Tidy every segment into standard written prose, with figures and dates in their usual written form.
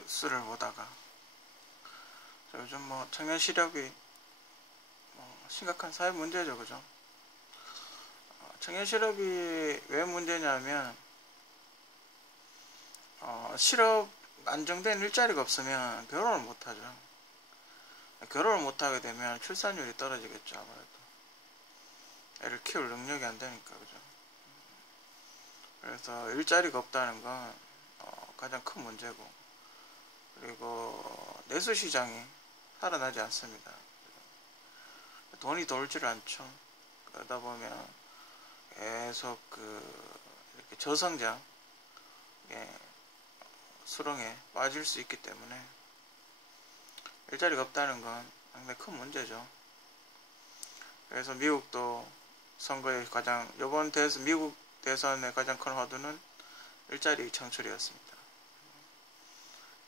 뉴스를 보다가 요즘 뭐 청년 실업이 심각한 사회 문제죠, 그죠? 청년 실업이 왜 문제냐면 실업 안정된 일자리가 없으면 결혼을 못하죠. 결혼을 못하게 되면 출산율이 떨어지겠죠, 아무래도. 애를 키울 능력이 안 되니까, 그죠? 그래서 일자리가 없다는 건 가장 큰 문제고, 그리고 내수시장이 살아나지 않습니다. 돈이 돌지를 않죠. 그러다 보면 계속 이렇게 저성장 수렁에 빠질 수 있기 때문에 일자리가 없다는 건 상당히 큰 문제죠. 그래서 미국도 선거에 이번 미국 대선의 가장 큰 화두는 일자리 창출이었습니다.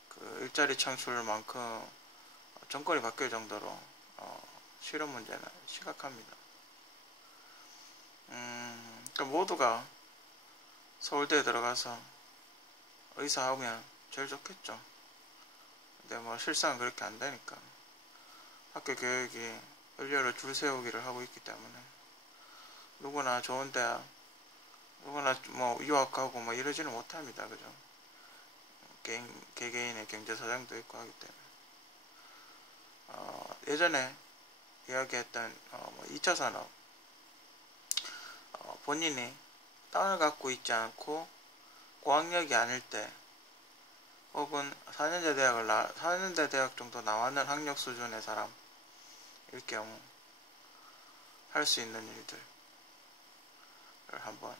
그 일자리 창출만큼 정권이 바뀔 정도로 실업 문제는 심각합니다. 그러니까 모두가 서울대에 들어가서 의사하면 제일 좋겠죠. 근데 뭐 실상은 그렇게 안 되니까 학교 교육이 연료를 줄 세우기를 하고 있기 때문에 누구나 좋은 대학, 누구나 뭐 유학하고 뭐 이러지는 못합니다, 그죠? 개개인의 경제 사정도 있고 하기 때문에 예전에 이야기했던 2차 산업, 본인이 땅을 갖고 있지 않고 고학력이 아닐 때 혹은 4년제 대학 정도 나왔는 학력 수준의 사람일 경우 할 수 있는 일들을 한번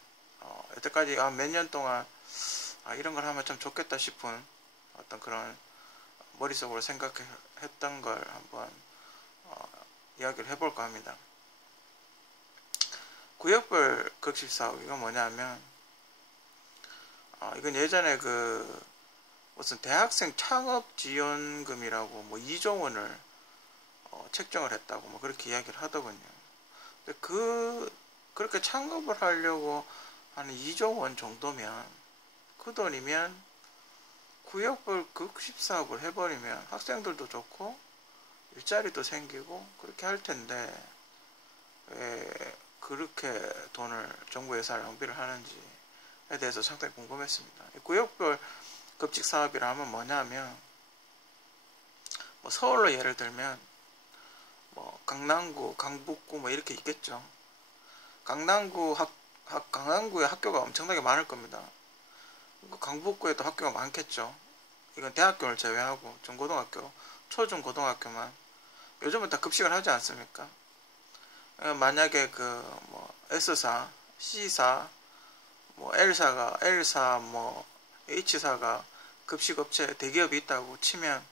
여태까지 몇 년 동안 이런 걸 하면 참 좋겠다 싶은 어떤 그런 머릿속으로 생각했던 걸 한번 이야기를 해볼까 합니다. 구역별 급식사업, 이건 뭐냐면 이건 예전에 무슨 대학생 창업지원금이라고 2조 원을 책정을 했다고 그렇게 이야기를 하더군요. 근데 그렇게 창업을 하려고 하는 2조 원 정도면, 그 돈이면 구역별 급식사업을 해버리면 학생들도 좋고 일자리도 생기고 그렇게 할 텐데 왜 그렇게 돈을 정부 예산을 낭비를 하는지에 대해서 상당히 궁금했습니다. 구역별 급식 사업이라면 뭐냐면 서울로 예를 들면 강남구, 강북구 이렇게 있겠죠. 강남구에 학교가 엄청나게 많을 겁니다. 강북구에도 학교가 많겠죠. 이건 대학교를 제외하고 중고등학교, 초중고등학교만 요즘은 다 급식을 하지 않습니까? 만약에 S사, C사, L사, H사가 급식업체 대기업이 있다고 치면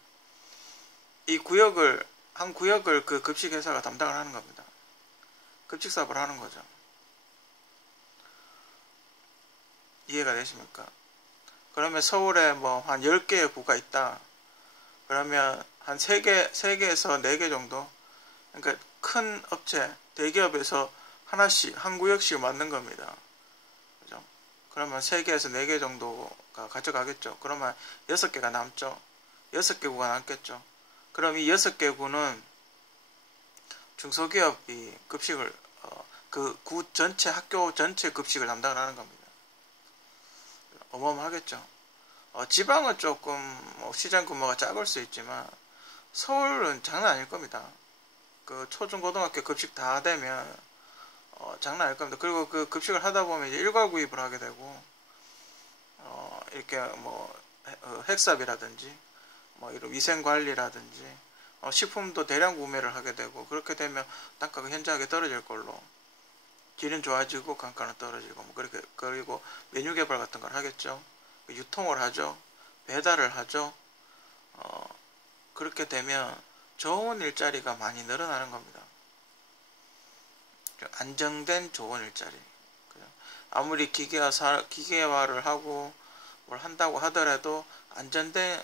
한 구역을 그 급식회사가 담당을 하는 겁니다. 급식사업을 하는 거죠. 이해가 되십니까? 그러면 서울에 한 10개의 구가 있다. 그러면 한 3개에서 4개 정도? 그러니까 큰 업체, 대기업에서 하나씩, 한 구역씩 만든 겁니다. 그죠? 그러면 3개에서 4개 정도가 가져가겠죠. 그러면 6개가 남죠. 6개 구가 남겠죠. 그럼 이 6개 구는 중소기업이 급식을, 그 구 전체, 학교 전체 급식을 담당을 하는 겁니다. 어마어마하겠죠. 지방은 조금 시장 규모가 작을 수 있지만 서울은 장난 아닐 겁니다. 그 초중고등학교 급식 다 되면 장난 아닐 겁니다. 그리고 그 급식을 하다 보면 이제 일괄 구입을 하게 되고 이렇게 핵삽이라든지 이런 위생관리라든지 식품도 대량 구매를 하게 되고, 그렇게 되면 단가가 현저하게 떨어질 걸로, 질은 좋아지고 단가는 떨어지고 그리고 메뉴 개발 같은 걸 하겠죠. 유통을 하죠. 배달을 하죠. 그렇게 되면 좋은 일자리가 많이 늘어나는 겁니다. 안정된 좋은 일자리. 아무리 기계화를 하고 뭘 한다고 하더라도 안전된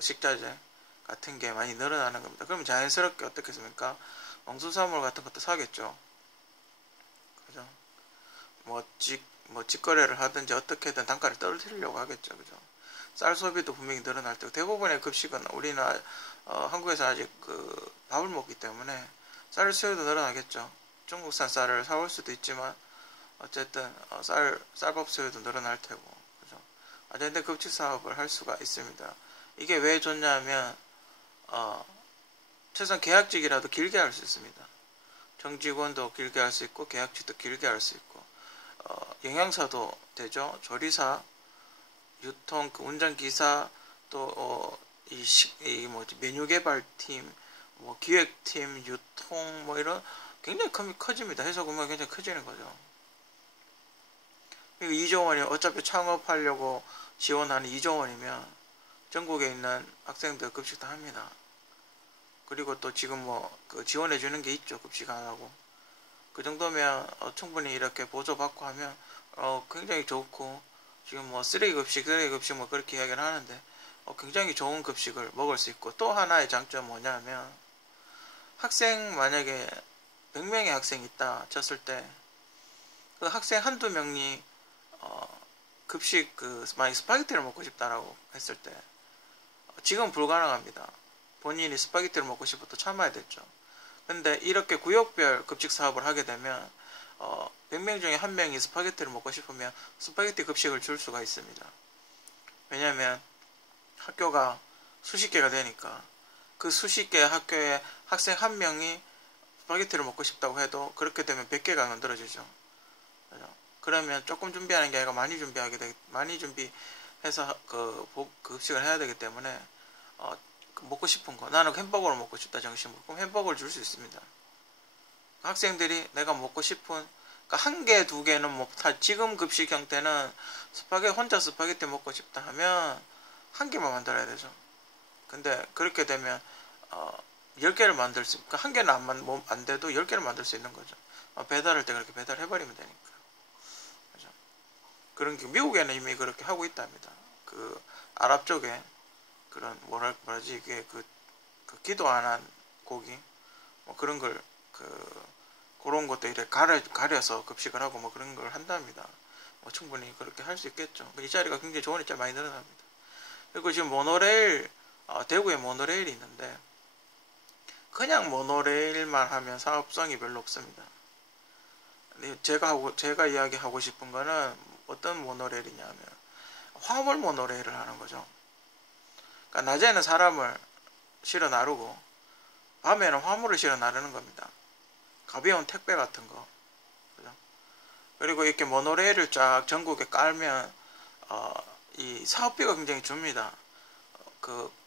식자재 같은 게 많이 늘어나는 겁니다. 그럼 자연스럽게 어떻겠습니까? 농수산물 같은 것도 사겠죠. 그죠? 직거래를 하든지 어떻게든 단가를 떨어뜨리려고 하겠죠. 그죠? 쌀 소비도 분명히 늘어날 테고, 대부분의 급식은 우리는 한국에서 아직 밥을 먹기 때문에 쌀 수요도 늘어나겠죠. 중국산 쌀을 사올 수도 있지만 어쨌든 쌀밥 수요도 늘어날 테고, 그죠? 어쨌든 급식 사업을 할 수가 있습니다. 이게 왜 좋냐면 최소한 계약직이라도 길게 할 수 있습니다. 정직원도 길게 할 수 있고 계약직도 길게 할 수 있고, 영양사도 되죠. 조리사, 유통, 운전기사, 또 메뉴 개발팀, 기획팀, 유통, 이런 굉장히 커집니다. 해서 보면 굉장히 커지는 거죠. 2조 원이 어차피 창업하려고 지원하는 2조 원이면 전국에 있는 학생들 급식 다 합니다. 그리고 또 지금 지원해 주는 게 있죠. 급식 안 하고. 그 정도면 충분히 이렇게 보조받고 하면 굉장히 좋고, 지금 쓰레기 급식 그렇게 이야기를 하는데 굉장히 좋은 급식을 먹을 수 있고, 또 하나의 장점은 뭐냐면, 학생 만약에 100명의 학생이 있다 쳤을 때 그 학생 한두 명이 급식 만약 스파게티를 먹고 싶다라고 했을 때 지금 불가능합니다. 본인이 스파게티를 먹고 싶어도 참아야 됐죠. 근데 이렇게 구역별 급식 사업을 하게 되면 100명 중에 한 명이 스파게티를 먹고 싶으면 스파게티 급식을 줄 수가 있습니다. 왜냐하면 학교가 수십 개가 되니까 그 수십 개의 학교에 학생 한 명이 스파게티를 먹고 싶다고 해도 그렇게 되면 100개가 만들어지죠. 그러면 조금 준비하는 게 아니라 많이 준비해서 급식을 해야 되기 때문에 먹고 싶은 거, 나는 햄버거를 먹고 싶다 정신으로, 그럼 햄버거를 줄 수 있습니다. 학생들이 내가 먹고 싶은, 한 개, 두 개는 지금 급식 형태는 혼자 스파게티 먹고 싶다 하면 한 개만 만들어야 되죠. 근데 그렇게 되면 10개를 만들 수, 한 개는 안 돼도 10개를 만들 수 있는 거죠. 배달할 때 그렇게 배달해버리면 되니까. 그죠? 그런 게 미국에는 이미 그렇게 하고 있답니다. 아랍 쪽에 그런 이게 기도 안 한 고기 그런 걸 그런 것도 이렇게 가려서 급식을 하고 그런 걸 한답니다. 충분히 그렇게 할 수 있겠죠. 이 자리가 굉장히 좋으니까 많이 늘어납니다. 그리고 지금 모노레일, 대구에 모노레일이 있는데 그냥 모노레일만 하면 사업성이 별로 없습니다. 제가 이야기하고 싶은 거는 어떤 모노레일이냐면 화물 모노레일을 하는 거죠. 그러니까 낮에는 사람을 실어 나르고 밤에는 화물을 실어 나르는 겁니다. 가벼운 택배 같은 거. 그죠? 그리고 이렇게 모노레일을 쫙 전국에 깔면 이 사업비가 굉장히 줍니다.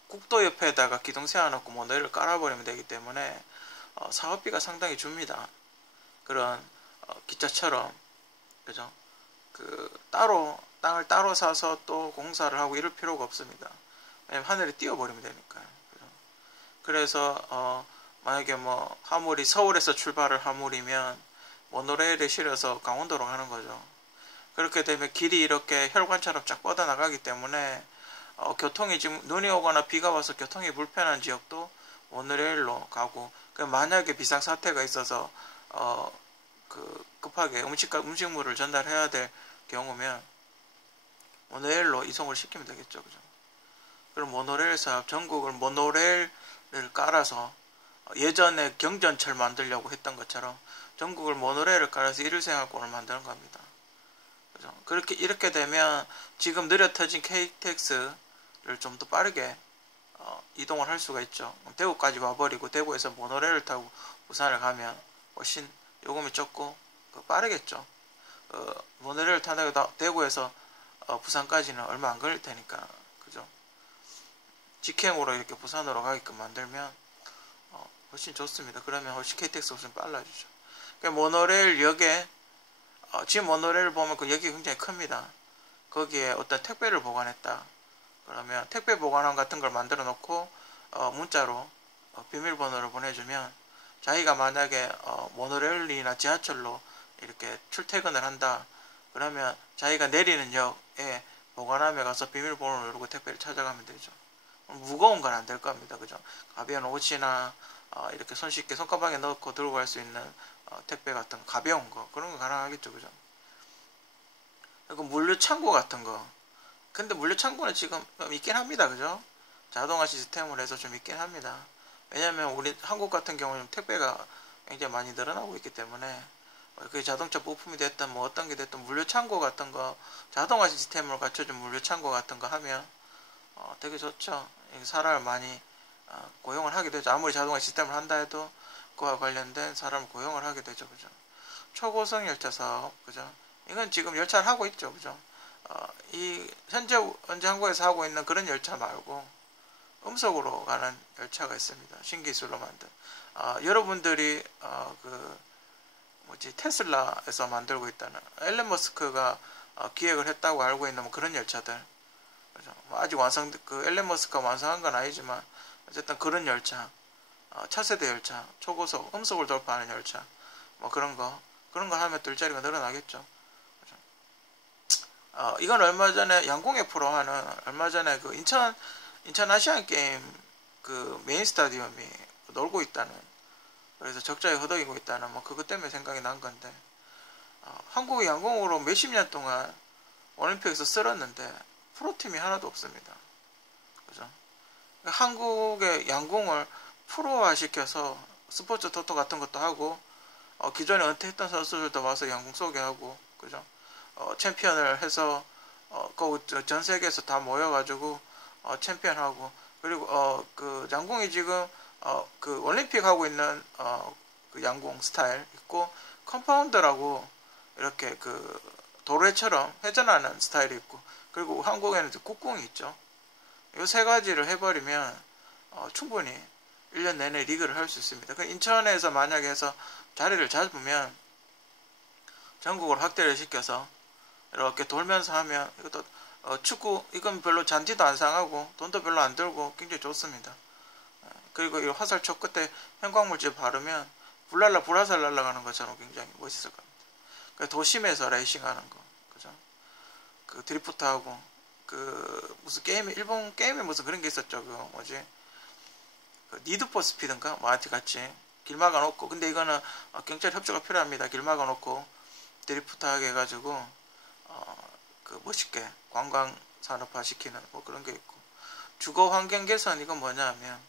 국도 옆에다가 기둥 세워놓고 모노레일을 깔아버리면 되기 때문에 사업비가 상당히 줍니다. 그런 기차처럼, 그죠? 따로 땅을 따로 사서 또 공사를 하고 이럴 필요가 없습니다. 왜냐면 하늘에 띄워버리면 되니까요. 그죠? 그래서 만약에 화물이 서울에서 출발을 하물이면 모노레일에 실어서 강원도로 가는 거죠. 그렇게 되면 길이 이렇게 혈관처럼 쫙 뻗어나가기 때문에 교통이 지금 눈이 오거나 비가 와서 교통이 불편한 지역도 모노레일로 가고, 만약에 비상사태가 있어서 급하게 음식물을 전달해야 될 경우면 모노레일로 이송을 시키면 되겠죠. 그죠? 그럼 모노레일 사업, 전국을 모노레일을 깔아서 예전에 경전철 만들려고 했던 것처럼 전국을 모노레일을 깔아서 일일생활권을 만드는 겁니다. 그죠? 이렇게 되면 지금 느려 터진 KTX를 좀 더 빠르게 이동을 할 수가 있죠. 대구까지 와버리고 대구에서 모노레일을 타고 부산을 가면 훨씬 요금이 적고 빠르겠죠. 모노레일 타다가 대구에서 부산까지는 얼마 안 걸릴 테니까, 그죠? 직행으로 이렇게 부산으로 가게끔 만들면 훨씬 좋습니다. 그러면 훨씬 KTX 훨씬 빨라지죠. 모노레일역에 지금 모노레일 보면 그 역이 굉장히 큽니다. 거기에 어떤 택배를 보관했다. 그러면 택배 보관함 같은 걸 만들어 놓고 문자로 비밀번호를 보내주면 자기가 만약에 모노레일이나 지하철로 이렇게 출퇴근을 한다. 그러면 자기가 내리는 역에 보관함에 가서 비밀번호를 누르고 택배를 찾아가면 되죠. 무거운 건 안 될 겁니다. 그죠? 가벼운 옷이나 이렇게 손쉽게 손가방에 넣고 들고 갈 수 있는 택배 같은 거, 가벼운 거, 그런 거 가능하겠죠. 그죠? 그리고 물류 창고 같은 거, 근데 물류창고는 지금 있긴 합니다. 그죠? 자동화 시스템으로 해서 좀 있긴 합니다. 왜냐면 우리 한국 같은 경우는 택배가 굉장히 많이 늘어나고 있기 때문에 그게 자동차 부품이 됐든 뭐 어떤 게 됐든 물류창고 같은 거 자동화 시스템으로 갖춰진 물류창고 같은 거 하면 되게 좋죠. 사람을 많이 고용을 하게 되죠. 아무리 자동화 시스템을 한다 해도 그와 관련된 사람을 고용을 하게 되죠. 그죠? 초고속 열차 사업, 그죠? 이건 지금 열차를 하고 있죠. 그죠? 이 현재 한국에서 하고 있는 그런 열차 말고 음속으로 가는 열차가 있습니다. 신기술로 만든. 여러분들이 그 뭐지 테슬라에서 만들고 있다는 앨런 머스크가 기획을 했다고 알고 있는 뭐 그런 열차들. 그죠? 뭐 아직 그 앨런 머스크가 완성한 건 아니지만 어쨌든 그런 열차, 차세대 열차, 초고속 음속을 돌파하는 열차, 뭐 그런 거 하면 또 일자리가 늘어나겠죠. 그죠? 이건 얼마 전에 양궁의 프로 하는 얼마 전에 그 인천 아시안 게임 그 메인 스타디움이 놀고 있다는, 그래서 적자에 허덕이고 있다는 뭐 그것 때문에 생각이 난 건데, 한국이 양궁으로 몇십 년 동안 올림픽에서 쓸었는데 프로팀이 하나도 없습니다. 그죠? 한국의 양궁을 프로화시켜서 스포츠 토토 같은 것도 하고, 기존에 은퇴했던 선수들도 와서 양궁 소개하고, 그죠? 챔피언을 해서 전 세계에서 다 모여가지고 챔피언하고, 그리고 그 양궁이 지금 그 올림픽 하고 있는 그 양궁 스타일 있고, 컴파운드라고 이렇게 그 도래처럼 회전하는 스타일이 있고, 그리고 한국에는 국궁이 있죠. 이 세 가지를 해버리면 충분히 1년 내내 리그를 할 수 있습니다. 그 인천에서 만약에 해서 자리를 잡으면 전국으로 확대를 시켜서 이렇게 돌면서 하면 이것도 축구 이건 별로 잔디도 안 상하고 돈도 별로 안 들고 굉장히 좋습니다. 그리고 이 화살촉 끝에 형광물질 바르면 불화살 날아가는 것처럼 굉장히 멋있을 겁니다. 그 도심에서 레이싱하는 거, 그죠? 그 드리프트하고 그 무슨 일본 게임에 무슨 그런 게 있었죠. 그 뭐지? 그 니드 포 스피드인가? 뭐 하여튼 같이 길 막아놓고, 근데 이거는 경찰 협조가 필요합니다. 길 막아놓고 드리프트하게 해가지고 그 멋있게 관광 산업화 시키는 뭐 그런 게 있고, 주거 환경 개선 이건 뭐냐면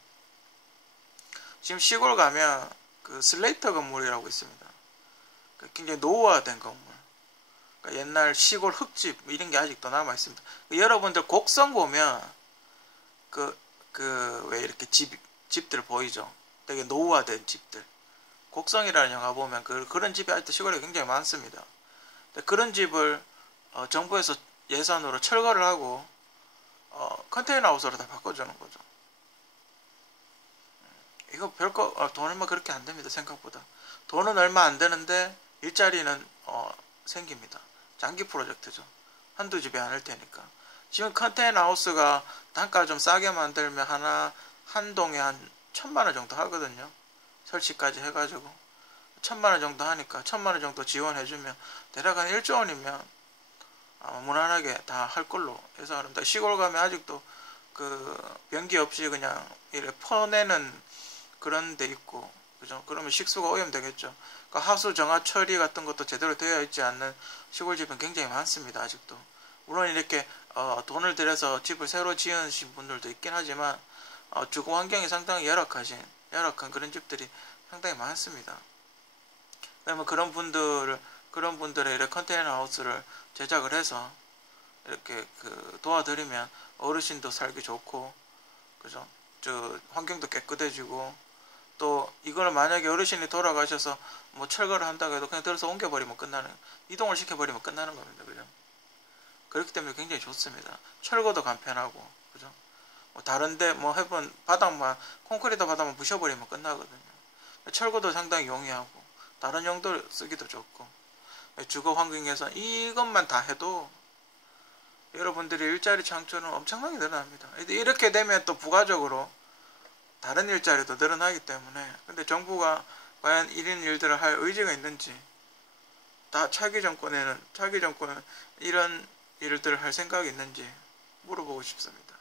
지금 시골 가면 그 슬레이터 건물이라고 있습니다. 그 굉장히 노후화된 건물. 그러니까 옛날 시골 흙집 이런 게 아직도 남아 있습니다. 여러분들 곡성 보면 왜 이렇게 집들 보이죠? 되게 노후화된 집들. 곡성이라는 영화 보면 그런 집이 아직도 시골에 굉장히 많습니다. 그런 집을 정부에서 예산으로 철거를 하고 컨테이너 하우스로 다 바꿔주는 거죠. 이거 별거 돈 얼마 그렇게 안 됩니다. 생각보다 돈은 얼마 안 되는데 일자리는 생깁니다. 장기 프로젝트죠. 한두 집에 안 할 테니까. 지금 컨테이너 하우스가 단가 좀 싸게 만들면 한 동에 한 1,000만원 정도 하거든요. 설치까지 해가지고 1,000만원 정도 하니까 1,000만원 정도 지원해주면 대략 한 1조 원이면 무난하게 다 할 걸로 예상합니다. 시골 가면 아직도 그 변기 없이 그냥 이렇게 퍼내는 그런 데 있고, 그죠? 그러면 식수가 오염되겠죠. 그러니까 하수 정화 처리 같은 것도 제대로 되어 있지 않는 시골집은 굉장히 많습니다. 아직도. 물론 이렇게 돈을 들여서 집을 새로 지으신 분들도 있긴 하지만 주거 환경이 상당히 열악한 그런 집들이 상당히 많습니다. 그러면 그런 분들의 이렇게 컨테이너 하우스를 제작을 해서 이렇게 도와드리면 어르신도 살기 좋고, 그죠? 환경도 깨끗해지고, 또 이거는 만약에 어르신이 돌아가셔서 뭐 철거를 한다고 해도 그냥 들어서 옮겨버리면 이동을 시켜버리면 끝나는 겁니다. 그죠? 그렇기 때문에 굉장히 좋습니다. 철거도 간편하고, 그죠? 뭐 다른데 뭐 해본 콘크리트 바닥만 부셔버리면 끝나거든요. 철거도 상당히 용이하고 다른 용도로 쓰기도 좋고, 주거 환경에서 이것만 다 해도 여러분들의 일자리 창출은 엄청나게 늘어납니다. 이렇게 되면 또 부가적으로 다른 일자리도 늘어나기 때문에, 근데 정부가 과연 이런 일들을 할 의지가 있는지, 다 차기 정권은 이런 일들을 할 생각이 있는지 물어보고 싶습니다.